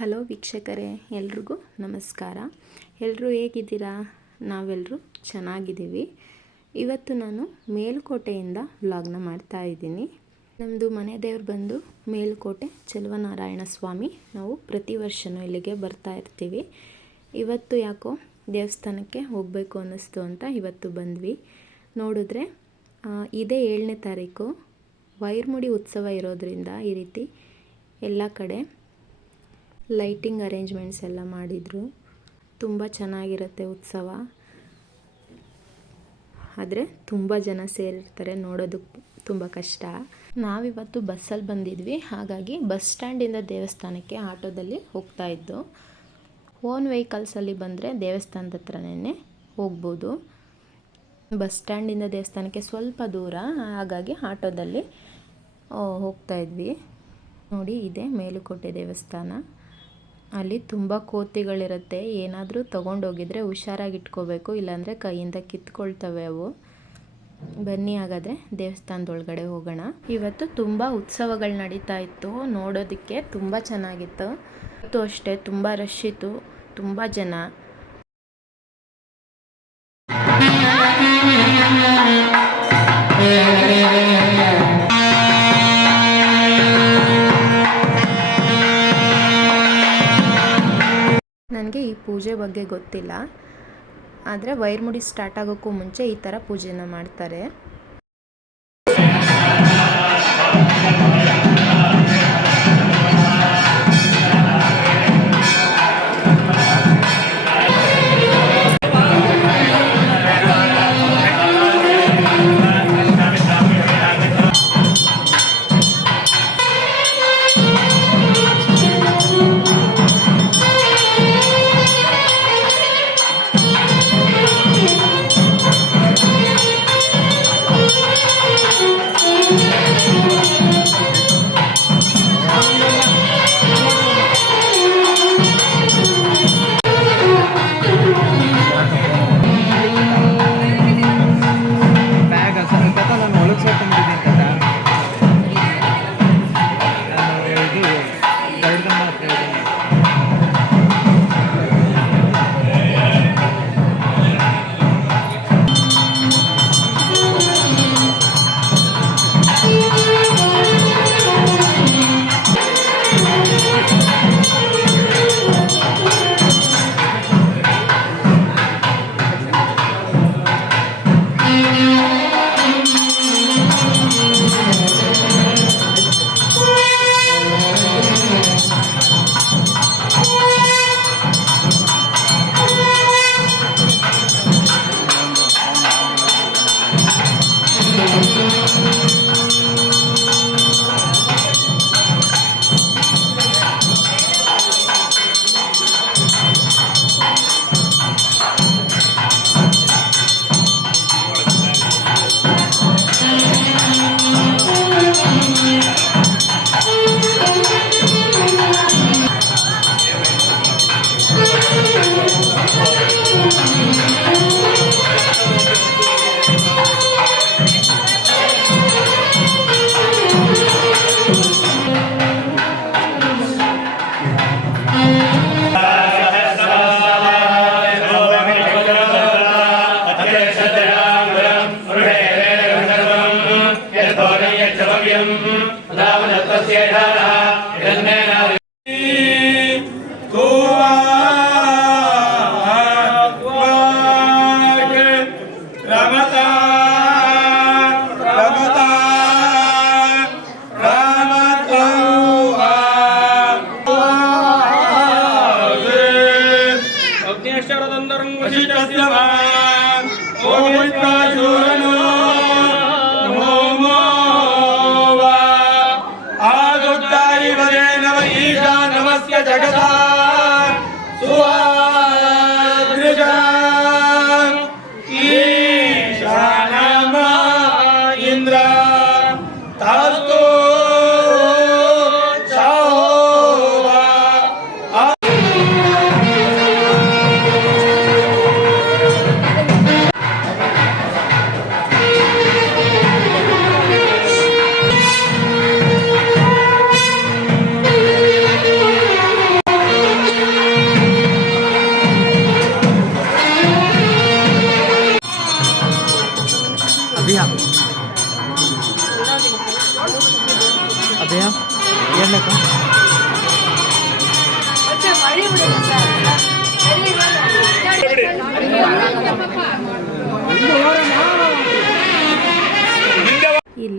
Hello ವೀಕ್ಷಕರೇ, ಎಲ್ರಿಗೂ ನಮಸ್ಕಾರ. ಎಲ್ಲರೂ ಹೇಗಿದ್ದೀರಾ? ನಾವೆಲ್ಲರೂ ಚೆನ್ನಾಗಿದ್ದೀವಿ. ಇವತ್ತು ನಾನು ಮೇಲುಕೋಟೆಯಿಂದ ವ್ಲಾಗ್ನ ಮಾಡ್ತಾ ಇದ್ದೀನಿ. ನಮ್ಮದು ಮನೆ ದೇವ್ರು ಬಂದು ಮೇಲುಕೋಟೆ ಚೆಲುವನಾರಾಯಣ ಸ್ವಾಮಿ. ನಾವು ಪ್ರತಿ ವರ್ಷವೂ ಇಲ್ಲಿಗೆ ಬರ್ತಾ ಇರ್ತೀವಿ. ಇವತ್ತು ಯಾಕೋ ದೇವಸ್ಥಾನಕ್ಕೆ ಹೋಗಬೇಕು ಅನ್ನಿಸ್ತು ಅಂತ ಇವತ್ತು ಬಂದ್ವಿ. ನೋಡಿದ್ರೆ ಇದೇ 7ನೇ ತಾರೀಕು ವೈರಮುಡಿ ಉತ್ಸವ ಇರೋದ್ರಿಂದ ಈ ರೀತಿ ಎಲ್ಲ ಕಡೆ ಲೈಟಿಂಗ್ ಅರೇಂಜ್ಮೆಂಟ್ಸ್ ಎಲ್ಲ ಮಾಡಿದರು. ತುಂಬ ಚೆನ್ನಾಗಿರುತ್ತೆ ಉತ್ಸವ. ಆದರೆ ತುಂಬ ಜನ ಸೇರಿರ್ತಾರೆ, ನೋಡೋದಕ್ಕೆ ತುಂಬ ಕಷ್ಟ. ನಾವಿವತ್ತು ಬಸ್ಸಲ್ಲಿ ಬಂದಿದ್ವಿ, ಹಾಗಾಗಿ ಬಸ್ ಸ್ಟ್ಯಾಂಡಿಂದ ದೇವಸ್ಥಾನಕ್ಕೆ ಆಟೋದಲ್ಲಿ ಹೋಗ್ತಾ ಇದ್ದು. ಓನ್ ವೆಹಿಕಲ್ಸಲ್ಲಿ ಬಂದರೆ ದೇವಸ್ಥಾನದ ಹತ್ರನೇ ಹೋಗ್ಬೋದು. ಬಸ್ ಸ್ಟ್ಯಾಂಡಿಂದ ದೇವಸ್ಥಾನಕ್ಕೆ ಸ್ವಲ್ಪ ದೂರ, ಹಾಗಾಗಿ ಆಟೋದಲ್ಲಿ ಹೋಗ್ತಾ ಇದ್ವಿ. ನೋಡಿ, ಇದೆ ಮೇಲುಕೋಟೆ ದೇವಸ್ಥಾನ. ಅಲ್ಲಿ ತುಂಬ ಕೋತಿಗಳಿರುತ್ತೆ. ಏನಾದರೂ ತೊಗೊಂಡೋಗಿದ್ರೆ ಹುಷಾರಾಗಿ ಇಟ್ಕೋಬೇಕು, ಇಲ್ಲಾಂದರೆ ಕೈಯಿಂದ ಕಿತ್ಕೊಳ್ತವೆ ಅವು. ಬನ್ನಿ ಹಾಗಾದರೆ ದೇವಸ್ಥಾನದೊಳಗಡೆ ಹೋಗೋಣ. ಇವತ್ತು ತುಂಬ ಉತ್ಸವಗಳು ನಡೀತಾ ಇತ್ತು, ನೋಡೋದಕ್ಕೆ ತುಂಬ ಚೆನ್ನಾಗಿತ್ತು. ಇವತ್ತು ಅಷ್ಟೇ ತುಂಬ ರಶ್ ಇತ್ತು, ತುಂಬ ಜನ. ನನಗೆ ಈ ಪೂಜೆ ಬಗ್ಗೆ ಗೊತ್ತಿಲ್ಲ, ಆದರೆ ವೈರಮುಡಿ ಸ್ಟಾರ್ಟ್ ಆಗೋಕ್ಕೂ ಮುಂಚೆ ಈ ಥರ ಪೂಜೆನ ಮಾಡ್ತಾರೆ. ಜಗದಾ ಸುವಾದ್ರಿಜಾ ಈಶಾನಮ ಇಂದ್ರ ತಾಸ್ತು ಚಾಹೋವಾ.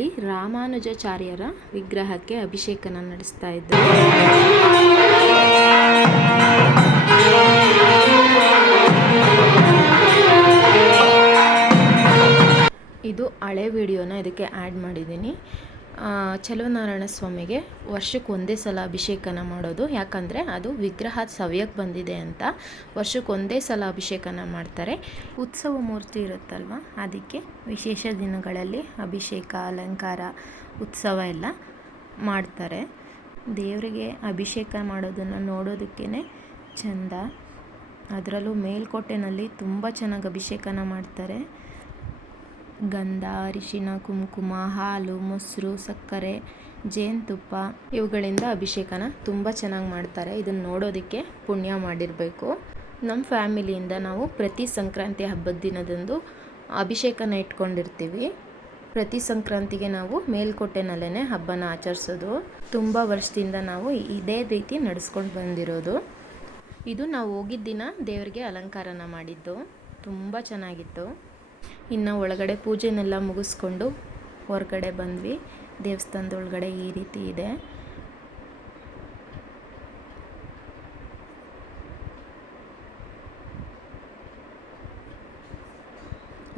ಇಲ್ಲಿ ರಾಮಾನುಜಾಚಾರ್ಯರ ವಿಗ್ರಹಕ್ಕೆ ಅಭಿಷೇಕನ ನಡೆಸ್ತಾ ಇದ್ದಾರೆ. ಇದು ಹಳೆ ವಿಡಿಯೋನ ಇದಕ್ಕೆ ಆ್ಯಡ್ ಮಾಡಿದ್ದೀನಿ. ಚಲುವನಾರಾಯಣ ಸ್ವಾಮಿಗೆ ವರ್ಷಕ್ಕೆ ಒಂದೇ ಸಲ ಅಭಿಷೇಕನ ಮಾಡೋದು, ಯಾಕಂದರೆ ಅದು ವಿಗ್ರಹ ಸವ್ಯಕ್ಕೆ ಬಂದಿದೆ ಅಂತ ವರ್ಷಕ್ಕೆ ಒಂದೇ ಸಲ ಅಭಿಷೇಕನ ಮಾಡ್ತಾರೆ. ಉತ್ಸವ ಮೂರ್ತಿ ಇರುತ್ತಲ್ವ, ಅದಕ್ಕೆ ವಿಶೇಷ ದಿನಗಳಲ್ಲಿ ಅಭಿಷೇಕ, ಅಲಂಕಾರ, ಉತ್ಸವ ಎಲ್ಲ ಮಾಡ್ತಾರೆ. ದೇವರಿಗೆ ಅಭಿಷೇಕ ಮಾಡೋದನ್ನು ನೋಡೋದಕ್ಕೇ ಚೆಂದ. ಅದರಲ್ಲೂ ಮೇಲ್ಕೋಟೆನಲ್ಲಿ ತುಂಬ ಚೆನ್ನಾಗಿ ಅಭಿಷೇಕನ ಮಾಡ್ತಾರೆ. ಗಂಧ, ಅರಿಶಿನ, ಕುಂಕುಮ, ಹಾಲು, ಮೊಸರು, ಸಕ್ಕರೆ, ಜೇನುತುಪ್ಪ ಇವುಗಳಿಂದ ಅಭಿಷೇಕನ ತುಂಬ ಚೆನ್ನಾಗಿ ಮಾಡ್ತಾರೆ. ಇದನ್ನು ನೋಡೋದಕ್ಕೆ ಪುಣ್ಯ ಮಾಡಿರಬೇಕು. ನಮ್ಮ ಫ್ಯಾಮಿಲಿಯಿಂದ ನಾವು ಪ್ರತಿ ಸಂಕ್ರಾಂತಿ ಹಬ್ಬದ ದಿನದಂದು ಅಭಿಷೇಕನ ಇಟ್ಕೊಂಡಿರ್ತೀವಿ. ಪ್ರತಿ ಸಂಕ್ರಾಂತಿಗೆ ನಾವು ಮೇಲ್ಕೋಟೆನಲ್ಲೇ ಹಬ್ಬನ ಆಚರಿಸೋದು. ತುಂಬ ವರ್ಷದಿಂದ ನಾವು ಇದೇ ರೀತಿ ನಡೆಸ್ಕೊಂಡು ಬಂದಿರೋದು. ಇದು ನಾವು ಹೋಗಿದ್ದ ದಿನ ದೇವರಿಗೆ ಅಲಂಕಾರನ ಮಾಡಿದ್ದು, ತುಂಬ ಚೆನ್ನಾಗಿತ್ತು. ಇನ್ನು ಒಳಗಡೆ ಪೂಜೆನೆಲ್ಲ ಮುಗಿಸ್ಕೊಂಡು ಹೊರಗಡೆ ಬಂದ್ವಿ. ದೇವಸ್ಥಾನದ ಒಳಗಡೆ ಈ ರೀತಿ ಇದೆ.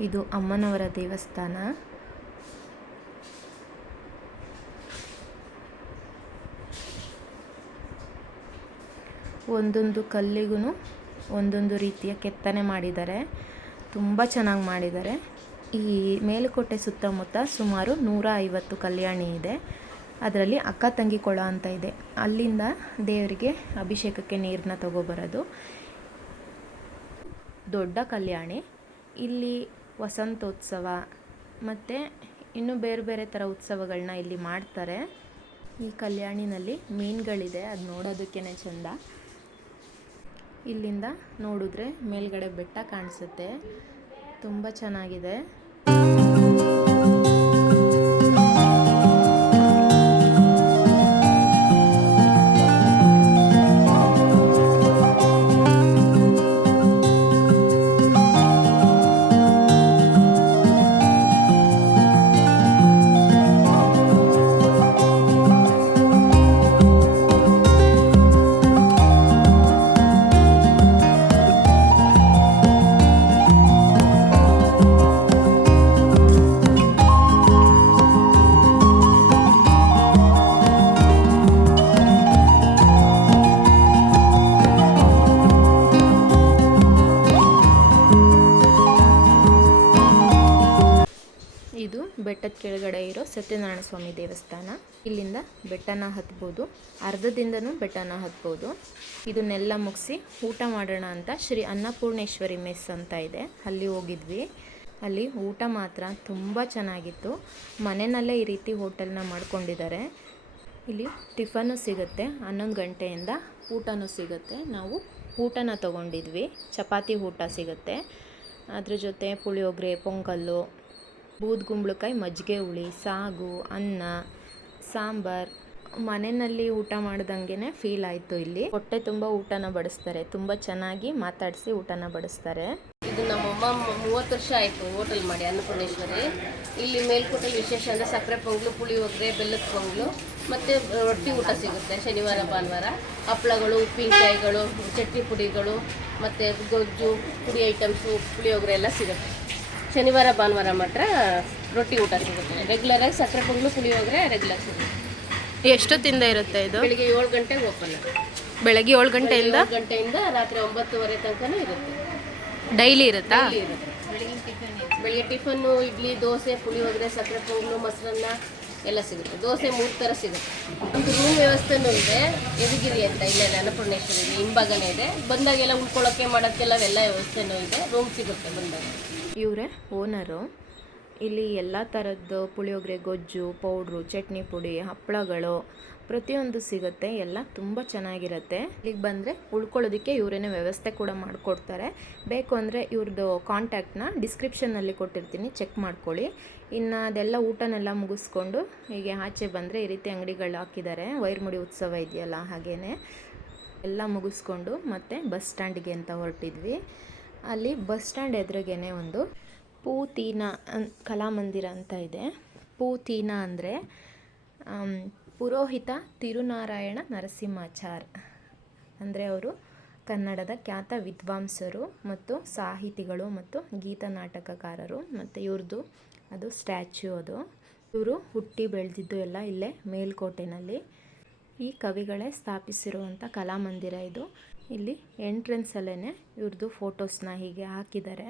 ಇದು ಅಮ್ಮನವರ ದೇವಸ್ಥಾನ. ಒಂದೊಂದು ಕಲ್ಲಿಗೂ ಒಂದೊಂದು ರೀತಿಯ ಕೆತ್ತನೆ ಮಾಡಿದ್ದಾರೆ, ತುಂಬ ಚೆನ್ನಾಗಿ ಮಾಡಿದ್ದಾರೆ. ಈ ಮೇಲುಕೋಟೆ ಸುತ್ತಮುತ್ತ ಸುಮಾರು 150 ಕಲ್ಯಾಣಿ ಇದೆ. ಅದರಲ್ಲಿ ಅಕ್ಕ ತಂಗಿ ಕೊಳ ಅಂತ ಇದೆ. ಅಲ್ಲಿಂದ ದೇವರಿಗೆ ಅಭಿಷೇಕಕ್ಕೆ ನೀರನ್ನ ತಗೊಬರೋದು ದೊಡ್ಡ ಕಲ್ಯಾಣಿ. ಇಲ್ಲಿ ವಸಂತೋತ್ಸವ ಮತ್ತು ಇನ್ನೂ ಬೇರೆ ಬೇರೆ ಥರ ಉತ್ಸವಗಳನ್ನ ಇಲ್ಲಿ ಮಾಡ್ತಾರೆ. ಈ ಕಲ್ಯಾಣಿನಲ್ಲಿ ಮೀನುಗಳಿದೆ, ಅದು ನೋಡೋದಕ್ಕೇ ಚೆಂದ. ಇಲ್ಲಿಂದ ನೋಡಿದ್ರೆ ಮೇಲ್ಗಡೆ ಬೆಟ್ಟ ಕಾಣಿಸುತ್ತೆ, ತುಂಬ ಚೆನ್ನಾಗಿದೆ. ಇದು ಬೆಟ್ಟದ ಕೆಳಗಡೆ ಇರೋ ಸತ್ಯನಾರಾಯಣ ಸ್ವಾಮಿ ದೇವಸ್ಥಾನ. ಇಲ್ಲಿಂದ ಬೆಟ್ಟನ ಹತ್ಬೋದು, ಅರ್ಧದಿಂದನೂ ಬೆಟ್ಟನ ಹತ್ಬೋದು. ಇದನ್ನೆಲ್ಲ ಮುಗಿಸಿ ಊಟ ಮಾಡೋಣ ಅಂತ ಶ್ರೀ ಅನ್ನಪೂರ್ಣೇಶ್ವರಿ ಮೆಸ್ ಅಂತ ಇದೆ, ಅಲ್ಲಿ ಹೋಗಿದ್ವಿ. ಅಲ್ಲಿ ಊಟ ಮಾತ್ರ ತುಂಬ ಚೆನ್ನಾಗಿತ್ತು. ಮನೆಯಲ್ಲೇ ಈ ರೀತಿ ಹೋಟೆಲ್ನ ಮಾಡ್ಕೊಂಡಿದ್ದಾರೆ. ಇಲ್ಲಿ ಟಿಫನ್ನು ಸಿಗುತ್ತೆ, 11 ಗಂಟೆಯಿಂದ ಊಟನೂ ಸಿಗುತ್ತೆ. ನಾವು ಊಟನ ತೊಗೊಂಡಿದ್ವಿ, ಚಪಾತಿ ಊಟ ಸಿಗುತ್ತೆ. ಅದ್ರ ಜೊತೆ ಪುಳಿಯೋಗರೆ, ಪೊಂಗಲ್ಲು, ಬೂದ್ಗುಂಬಳಕಾಯಿ, ಮಜ್ಜಿಗೆ ಹುಳಿ, ಸಾಗು, ಅನ್ನ, ಸಾಂಬಾರ್. ಮನೆಯಲ್ಲಿ ಊಟ ಮಾಡ್ದಂಗೆ ಫೀಲ್ ಆಯಿತು. ಇಲ್ಲಿ ಹೊಟ್ಟೆ ತುಂಬ ಊಟನ ಬಡಿಸ್ತಾರೆ, ತುಂಬ ಚೆನ್ನಾಗಿ ಮಾತಾಡಿಸಿ ಊಟನ ಬಡಿಸ್ತಾರೆ. ಇದು ನಮ್ಮಮ್ಮ 30 ವರ್ಷ ಆಯಿತು ಹೋಟೆಲ್ ಮಾಡಿ, ಅನ್ನಪೂರ್ಣೇಶ್ವರಿ. ಇಲ್ಲಿ ಮೇಲ್ಕೋಟೆಲಿ ವಿಶೇಷ ಅಂದರೆ ಸಕ್ಕರೆ ಪೊಂಗಲು, ಪುಳಿಯೋಗರೆ, ಬೆಲ್ಲದ ಪೊಂಗಲು ಮತ್ತು ರೊಟ್ಟಿ ಊಟ ಸಿಗುತ್ತೆ ಶನಿವಾರ ಭಾನುವಾರ. ಹಪ್ಪಳಗಳು, ಉಪ್ಪಿನಕಾಯಿಗಳು, ಚಟ್ನಿ ಪುಡಿಗಳು ಮತ್ತು ಗೊಜ್ಜು, ಪುಡಿ ಐಟಮ್ಸು, ಪುಳಿಯೋಗರೆ ಎಲ್ಲ ಸಿಗುತ್ತೆ. ಶನಿವಾರ ಭಾನುವಾರ ಮಾತ್ರ ರೊಟ್ಟಿ ಊಟ ಸಿಗುತ್ತೆ. ರೆಗ್ಯುಲರಾಗಿ ಸಕ್ಕರೆ ಪೊಂಗಲು, ಪುಳಿಯೋಗರೆ ರೆಗ್ಯುಲರ್ ಸಿಗುತ್ತೆ. ಎಷ್ಟೊತ್ತಿಂದ ಇರುತ್ತೆ ಇದು? ಬೆಳಿಗ್ಗೆ 7 ಗಂಟೆಗೆ ಓಪನ್. ಬೆಳಗ್ಗೆ 7 ಗಂಟೆಯಿಂದ ರಾತ್ರಿ 9:30 ತನಕನೂ ಇರುತ್ತೆ. ಡೈಲಿ ಇರುತ್ತಾ? ಬೆಳಿಗ್ಗೆ ಟಿಫನ್ನು ಇಡ್ಲಿ, ದೋಸೆ, ಪುಳಿಯೋಗರೆ, ಸಕ್ಕರೆ ಪೊಂಗಲು, ಮೊಸರನ್ನ ಎಲ್ಲ ಸಿಗುತ್ತೆ. ದೋಸೆ 3 ಥರ ಸಿಗುತ್ತೆ. ಒಂದು ರೂಮ್ ವ್ಯವಸ್ಥೆನೂ ಇದೆ, ಯದುಗಿರಿ ಅಂತ ಇಲ್ಲೇ ಅನ್ನಪೂರ್ಣೇಶ್ವರಿ ಹಿಂಭಾಗನೇ ಇದೆ. ಬಂದಾಗೆಲ್ಲ ಉಳ್ಕೊಳ್ಳೋಕ್ಕೆ ಮಾಡೋಕ್ಕೆಲ್ಲ ಎಲ್ಲ ವ್ಯವಸ್ಥೆನೂ ಇದೆ, ರೂಮ್ ಸಿಗುತ್ತೆ ಬಂದಾಗ. ಇವರೇ ಓನರು. ಇಲ್ಲಿ ಎಲ್ಲ ಥರದ್ದು ಪುಳಿಯೋಗರೆ, ಗೊಜ್ಜು, ಪೌಡ್ರು, ಚಟ್ನಿ ಪುಡಿ, ಹಪ್ಪಳಗಳು ಪ್ರತಿಯೊಂದು ಸಿಗುತ್ತೆ. ಎಲ್ಲ ತುಂಬ ಚೆನ್ನಾಗಿರುತ್ತೆ. ಇಲ್ಲಿಗೆ ಬಂದರೆ ಉಳ್ಕೊಳ್ಳೋದಕ್ಕೆ ಇವರೇನೇ ವ್ಯವಸ್ಥೆ ಕೂಡ ಮಾಡಿಕೊಡ್ತಾರೆ. ಬೇಕು ಅಂದರೆ ಇವ್ರದ್ದು ಕಾಂಟ್ಯಾಕ್ಟ್ನ ಡಿಸ್ಕ್ರಿಪ್ಷನ್ನಲ್ಲಿ ಕೊಟ್ಟಿರ್ತೀನಿ, ಚೆಕ್ ಮಾಡ್ಕೊಳ್ಳಿ. ಇನ್ನು ಅದೆಲ್ಲ ಊಟನೆಲ್ಲ ಮುಗಿಸ್ಕೊಂಡು ಹೀಗೆ ಆಚೆ ಬಂದರೆ ಈ ರೀತಿ ಅಂಗಡಿಗಳು ಹಾಕಿದ್ದಾರೆ. ವೈರ್ಮುಡಿ ಉತ್ಸವ ಇದೆಯಲ್ಲ, ಹಾಗೇ ಎಲ್ಲ ಮುಗಿಸ್ಕೊಂಡು ಮತ್ತೆ ಬಸ್ ಸ್ಟ್ಯಾಂಡಿಗೆ ಅಂತ ಹೊರಟಿದ್ವಿ. ಅಲ್ಲಿ ಬಸ್ ಸ್ಟ್ಯಾಂಡ್ ಎದುರಿಗೇ ಒಂದು ಪೂತಿನ ಕಲಾಮಂದಿರ ಅಂತ ಇದೆ. ಪೂತೀನ ಅಂದರೆ ಪುರೋಹಿತ ತಿರುನಾರಾಯಣ ನರಸಿಂಹಾಚಾರ್ ಅಂದರೆ ಅವರು ಕನ್ನಡದ ಖ್ಯಾತ ವಿದ್ವಾಂಸರು ಮತ್ತು ಸಾಹಿತಿಗಳು ಮತ್ತು ಗೀತ ನಾಟಕಕಾರರು. ಮತ್ತು ಇವ್ರದ್ದು ಅದು ಸ್ಟ್ಯಾಚ್ಯೂ. ಅದು ಇವರು ಹುಟ್ಟಿ ಬೆಳೆದಿದ್ದು ಎಲ್ಲ ಇಲ್ಲೇ ಮೇಲ್ಕೋಟೆನಲ್ಲಿ. ಈ ಕವಿಗಳೇ ಸ್ಥಾಪಿಸಿರುವಂಥ ಕಲಾಮಂದಿರ ಇದು. ಇಲ್ಲಿ ಎಂಟ್ರೆನ್ಸಲ್ಲೇ ಇವ್ರದ್ದು ಫೋಟೋಸ್ನ ಹೀಗೆ ಹಾಕಿದ್ದಾರೆ.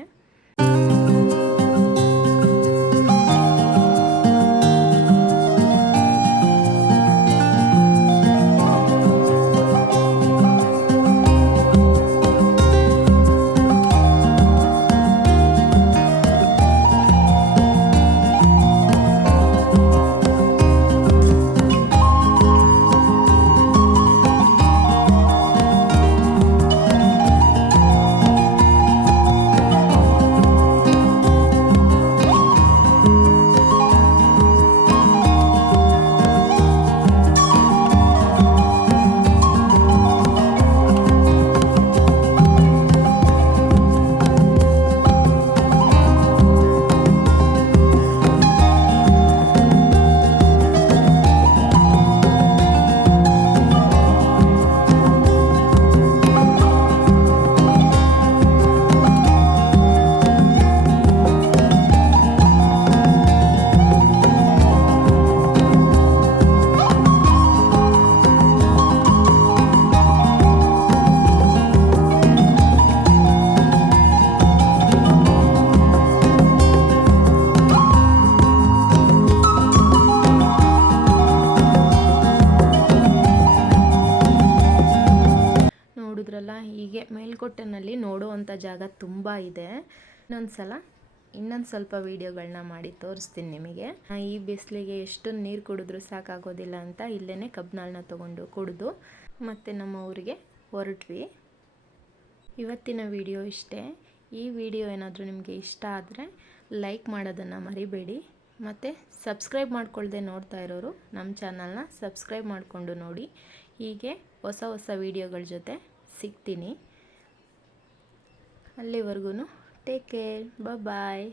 ಹೀಗೆ ಮೇಲ್ಕೋಟೆನಲ್ಲಿ ನೋಡುವಂಥ ಜಾಗ ತುಂಬ ಇದೆ. ಇನ್ನೊಂದು ಸ್ವಲ್ಪ ವೀಡಿಯೋಗಳನ್ನ ಮಾಡಿ ತೋರಿಸ್ತೀನಿ ನಿಮಗೆ. ಈ ಬಿಸಿಲಿಗೆ ಎಷ್ಟು ನೀರು ಕುಡಿದ್ರೂ ಸಾಕಾಗೋದಿಲ್ಲ ಅಂತ ಇಲ್ಲೇ ಕಬ್ಬಿನಾಳನ್ನ ತೊಗೊಂಡು ಕುಡಿದು ಮತ್ತು ನಮ್ಮ ಊರಿಗೆ ಹೊರಟ್ವಿ. ಇವತ್ತಿನ ವಿಡಿಯೋ ಇಷ್ಟೇ. ಈ ವಿಡಿಯೋ ಏನಾದರೂ ನಿಮಗೆ ಇಷ್ಟ ಆದರೆ ಲೈಕ್ ಮಾಡೋದನ್ನು ಮರಿಬೇಡಿ. ಮತ್ತು ಸಬ್ಸ್ಕ್ರೈಬ್ ಮಾಡ್ಕೊಳ್ದೆ ನೋಡ್ತಾ ಇರೋರು ನಮ್ಮ ಚಾನಲ್ನ ಸಬ್ಸ್ಕ್ರೈಬ್ ಮಾಡಿಕೊಂಡು ನೋಡಿ. ಹೀಗೆ ಹೊಸ ಹೊಸ ವೀಡಿಯೋಗಳ ಜೊತೆ ಸಿಗ್ತೀನಿ. ಅಲ್ಲಿವರೆಗೂ ಟೇಕ್ ಕೇರ್. ಬಾಯ್.